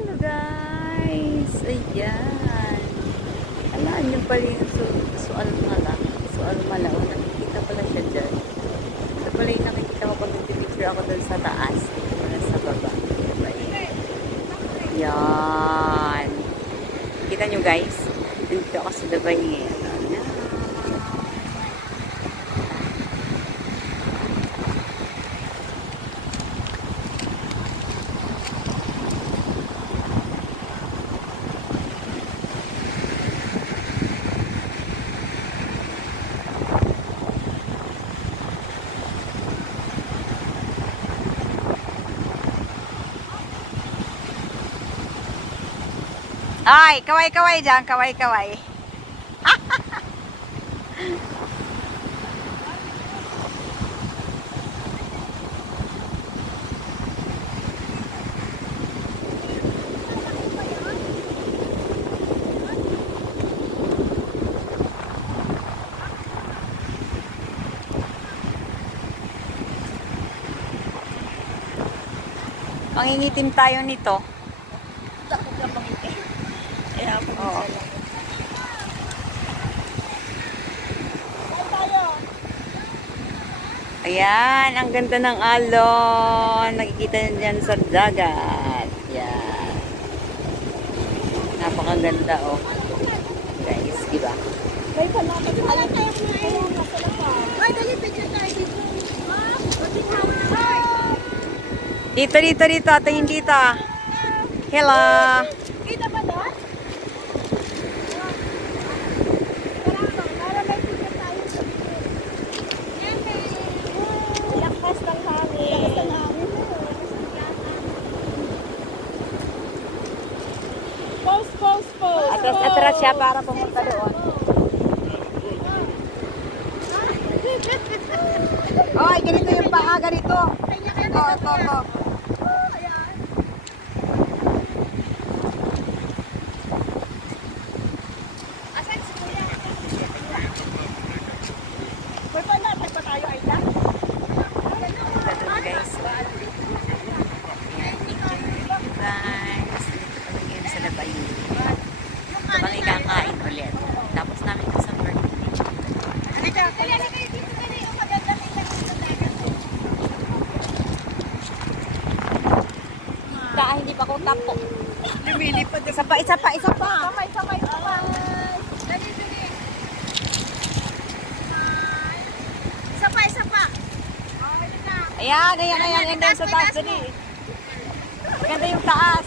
Hello guys! Ayan. Alaan nyo pala yung sualmala. Sualmala. O, nakikita pala siya dyan. Ito pala yung nakikita ko pag nagpipicture ako dun sa taas. Ito pala sa baba. Ayan. Kita nyo guys? Dito ako sa Dubai ngayon. Ay, kaway-kaway dyan, kaway-kaway. Mangingitim tayo nito. Oo. Ayan, ang ganda ng alon. Nakikita nyo dyan sa dagat. Ayan. Napakaganda, oh. Guys, diba? Dito. Tingin dito. Hello. Kita ba doon? Lakas ng hangin. Pause. Atras siya para pumunta doon. Oy, ganito yung paa, ganito. Ito. Kakain ulit. Tapos namin ito sa birthday. Hindi pa ko tapo. Lumilipad. Isa pa. Samay. Isa pa. Ayan. Yan sa taas. Dali. Maganda yung taas.